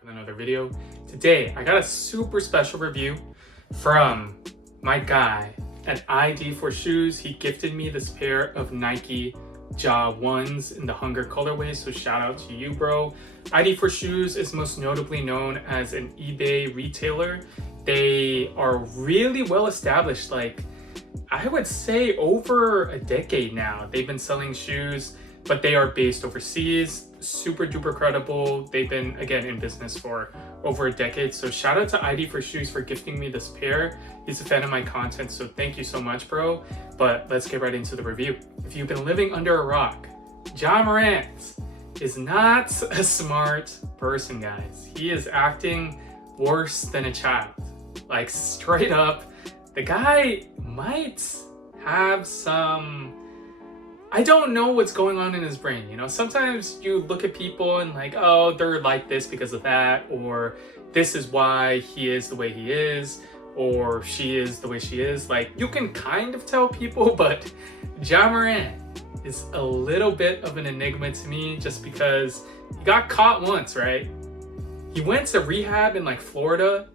back with another video. Today, I got a super special review from my guy at ID for Shoes. He gifted me this pair of Nike Ja 1s in the Hunger colorway, so shout out to you, bro. ID for Shoes is most notably known as an eBay retailer. They are really well established, like I would say over a decade now. They've been selling shoes, but they are based overseas, super duper credible. They've been, again, in business for over a decade. So shout out to ID for Shoes for gifting me this pair. He's a fan of my content, so thank you so much, bro. But let's get right into the review. If you've been living under a rock, Marantz is not a smart person, guys. He is acting worse than a child. Like, straight up, the guy might have some, I don't know what's going on in his brain. You know, sometimes you look at people and like, oh, they're like this because of that, or this is why he is the way he is, or she is the way she is. Like, you can kind of tell people, but Marantz is a little bit of an enigma to me just because he got caught once, right? He went to rehab in like Florida.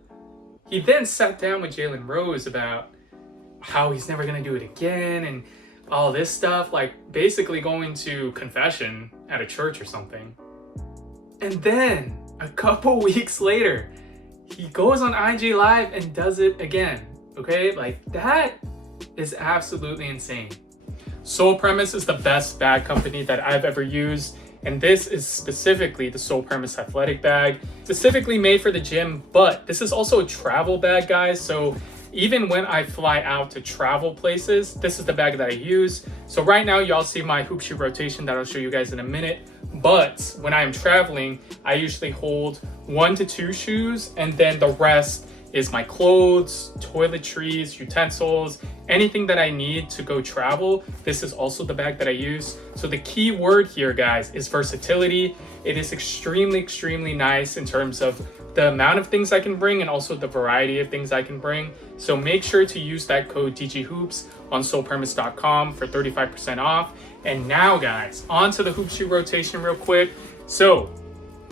He then sat down with Jalen Rose about how he's never gonna do it again and all this stuff, like basically going to confession at a church or something. And then a couple weeks later, he goes on IG Live and does it again, okay? Like, that is absolutely insane. Sole Premise is the best bag company that I've ever used. And this is specifically the Sole Premise athletic bag, specifically made for the gym, but this is also a travel bag, guys. So even when I fly out to travel places, this is the bag that I use. So right now, y'all see my hoop shoe rotation that I'll show you guys in a minute. But when I am traveling, I usually hold 1 to 2 shoes, and then the rest is my clothes, toiletries, utensils, anything that I need to go travel. This is also the bag that I use. So the key word here, guys, is versatility. It is extremely, extremely nice in terms of the amount of things I can bring and also the variety of things I can bring. So make sure to use that code DGHOOPS on solepremise.com for 35% off. And now, guys, on to the hoop shoe rotation real quick. So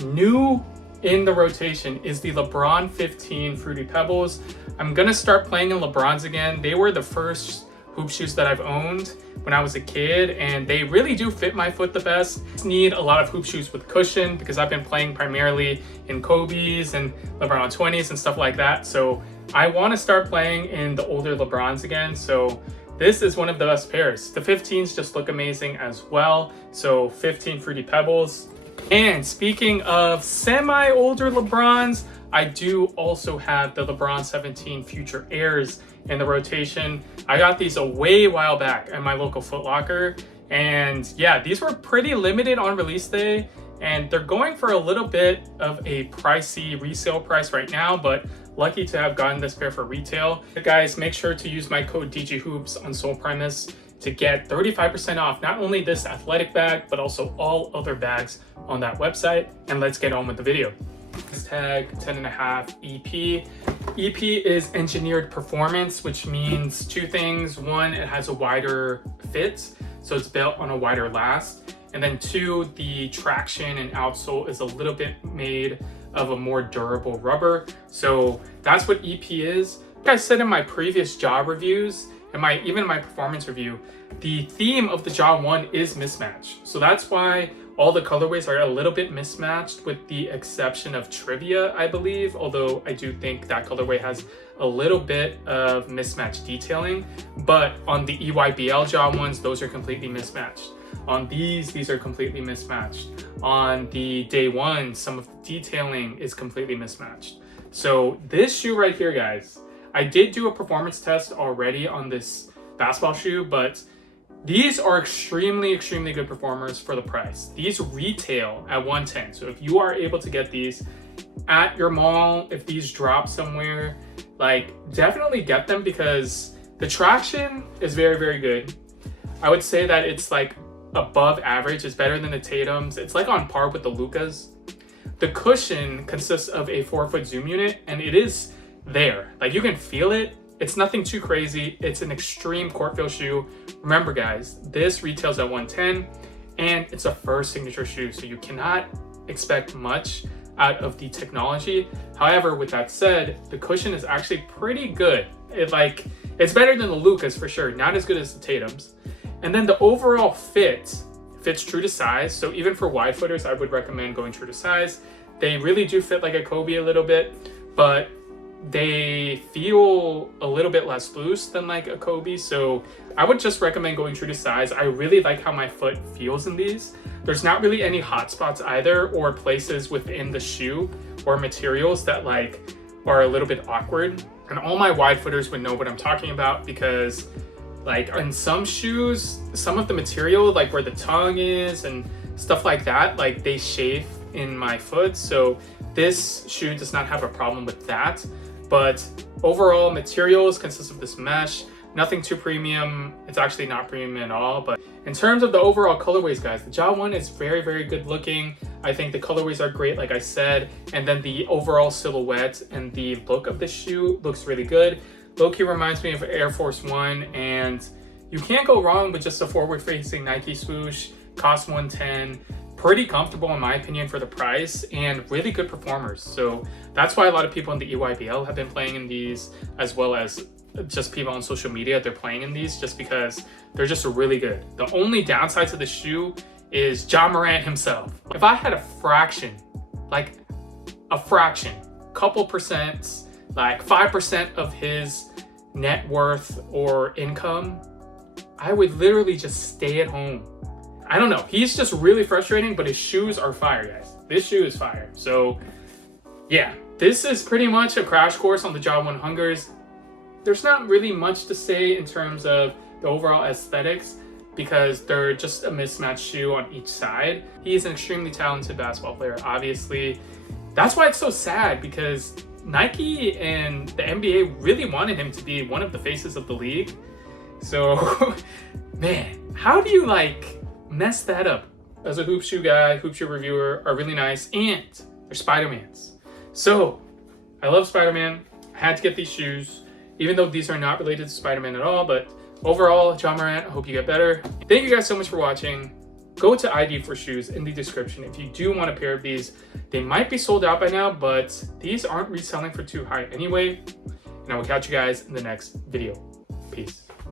new in the rotation is the LeBron 15 Fruity Pebbles. I'm gonna start playing in LeBrons again. They were the first hoop shoes that I've owned when I was a kid, and they really do fit my foot the best. I just need a lot of hoop shoes with cushion because I've been playing primarily in Kobe's and LeBron 20s and stuff like that. So I wanna start playing in the older LeBrons again. So this is one of the best pairs. The 15s just look amazing as well. So 15 Fruity Pebbles. And speaking of semi-older LeBrons, I do also have the LeBron 17 Future Airs in the rotation. I got these a while back at my local Foot Locker. And yeah, these were pretty limited on release day. And they're going for a little bit of a pricey resale price right now, but lucky to have gotten this pair for retail. Guys, make sure to use my code DGHOOPS on Sole Premise to get 35% off not only this athletic bag, but also all other bags on that website. And let's get on with the video. Tag 10.5 EP. EP is engineered performance, which means two things. One, it has a wider fit, so it's built on a wider last. And then two, the traction and outsole is a little bit made of a more durable rubber. So that's what EP is. Like I said in my previous job reviews, and even my performance review, the theme of the Ja 1 is mismatch. So that's why all the colorways are a little bit mismatched, with the exception of Trivia, I believe, although I do think that colorway has a little bit of mismatched detailing. But on the EYBL Ja 1s, those are completely mismatched. On these are completely mismatched. On the Day 1, some of the detailing is completely mismatched. So this shoe right here, guys, I did do a performance test already on this basketball shoe, but these are extremely, extremely good performers for the price. These retail at $110. So if you are able to get these at your mall, if these drop somewhere, like, definitely get them because the traction is very, very good. I would say that it's like above average. It's better than the Tatums. It's like on par with the Lukas. The cushion consists of a 4-foot zoom unit, and it is there. Like, you can feel it. It's nothing too crazy. It's an extreme court feel shoe. Remember, guys, this retails at $110, and it's a first signature shoe, so you cannot expect much out of the technology. However, with that said, the cushion is actually pretty good. It's better than the Lucas for sure, not as good as the Tatum's. And then the overall fits true to size. So even for wide footers, I would recommend going true to size. They really do fit like a Kobe a little bit, but they feel a little bit less loose than like a Kobe. So I would just recommend going true to size. I really like how my foot feels in these. There's not really any hot spots either, or places within the shoe or materials that like are a little bit awkward. And all my wide footers would know what I'm talking about, because like in some shoes, some of the material, like where the tongue is and stuff like that, like they chafe in my foot. So this shoe does not have a problem with that. But overall, materials consist of this mesh, nothing too premium. It's actually not premium at all. But in terms of the overall colorways, guys, the Ja 1 is very, very good looking. I think the colorways are great, like I said. And then the overall silhouette and the look of the shoe looks really good. Low-key reminds me of Air Force One, and you can't go wrong with just a forward-facing Nike swoosh. Cost $110. Pretty comfortable in my opinion for the price, and really good performers. So that's why a lot of people in the EYBL have been playing in these, as well as just people on social media. They're playing in these just because they're just really good. The only downside to the shoe is Ja Morant himself. If I had a fraction, couple percent, like 5% of his net worth or income, I would literally just stay at home. I don't know. He's just really frustrating, but his shoes are fire, guys. This shoe is fire. So yeah, this is pretty much a crash course on the Ja 1 Hungers. There's not really much to say in terms of the overall aesthetics, because they're just a mismatched shoe on each side. He's an extremely talented basketball player, obviously. That's why it's so sad, because Nike and the NBA really wanted him to be one of the faces of the league. So man, how do you mess that up? As a hoop shoe guy, hoop shoe reviewer are really nice, and they're Spider-Mans. So I love Spider-Man. I had to get these shoes, even though these are not related to Spider-Man at all. But overall, Ja Morant, I hope you get better. Thank you guys so much for watching. Go to ID for shoes in the description if you do want a pair of these. They might be sold out by now, but these aren't reselling for too high anyway. And I will catch you guys in the next video. Peace.